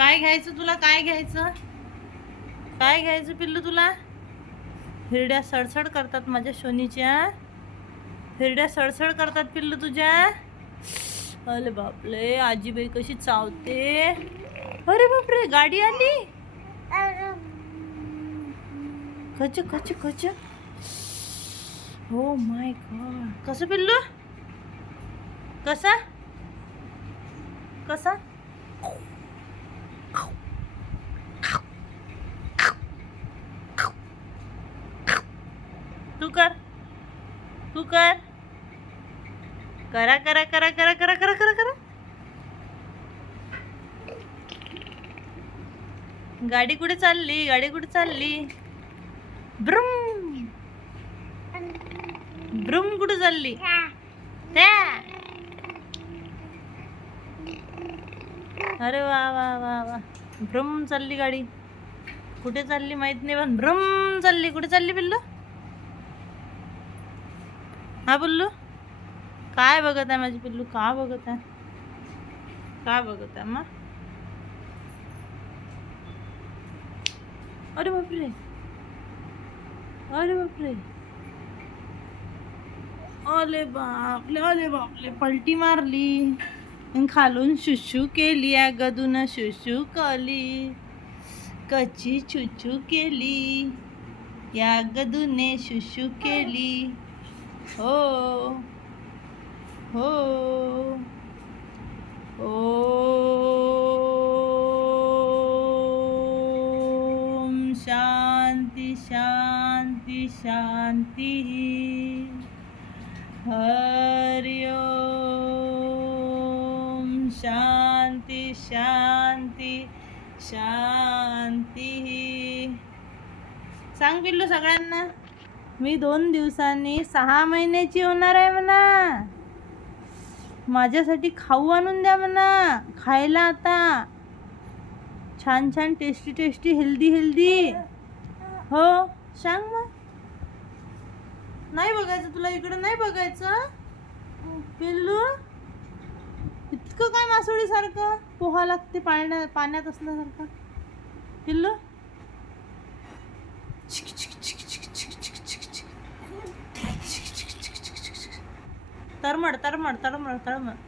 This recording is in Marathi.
काय घ्यायचं तुला? काय घ्यायचं? काय घ्यायचं पिल्लू तुला? हिरड्या सडसड करतात माझ्या शोनीच्या. हिरड्या सडसड करतात पिल्लू तुझ्या. अरे बापले आजीबाई कशी चावते. अरे बापरे गाडी आली. खच खच खच हो माय गॉड कसं पिल्लू? कसा? कसा? तू कर. तू कर. करा करा करा करा करा करा करा करा. गाडी कुठे चालली? गाडी कुठे चालली? ब्रुम. ब्रुम कुठे चालली? त्या. अरे वा वा वा वा. भ्रम चालली गाडी. कुठे चालली माहीत नाही पण भ्रम चालली. कुठे चालली पिल्लू? हा पिल्लू? काय बघत आहे माझी पिल्लू? का बघत आहे? काय बघत आहे मग अरे बापरे. अरे बापरे. अरे बापले अरे बापले. पलटी मारली. खालून शुशू केली या गदून शुशू कली. कच्ची छुछू केली. या गदूने शुशू केली. हो. हो. ओम शांती शांती शांती. हरि ओम शांती शांती शांती. सांग पिल्लू सगळ्यांना. मी दोन दिवसांनी सहा महिन्याची होणार आहे म्हणा. माझ्यासाठी खाऊ आणून द्या म्हणा खायला आता. छान छान टेस्टी टेस्टी हेल्दी हेल्दी हो सांग मग. नाही बघायचं तुला इकडं नाही बघायचं? पिल्लू इतकं काय मासोळीसारखं? पोहा लागते पाण्या पाण्यात असल्यासारखं. पिल्लू? தருமாடு தருமாடு தருமாடு தருமாடு.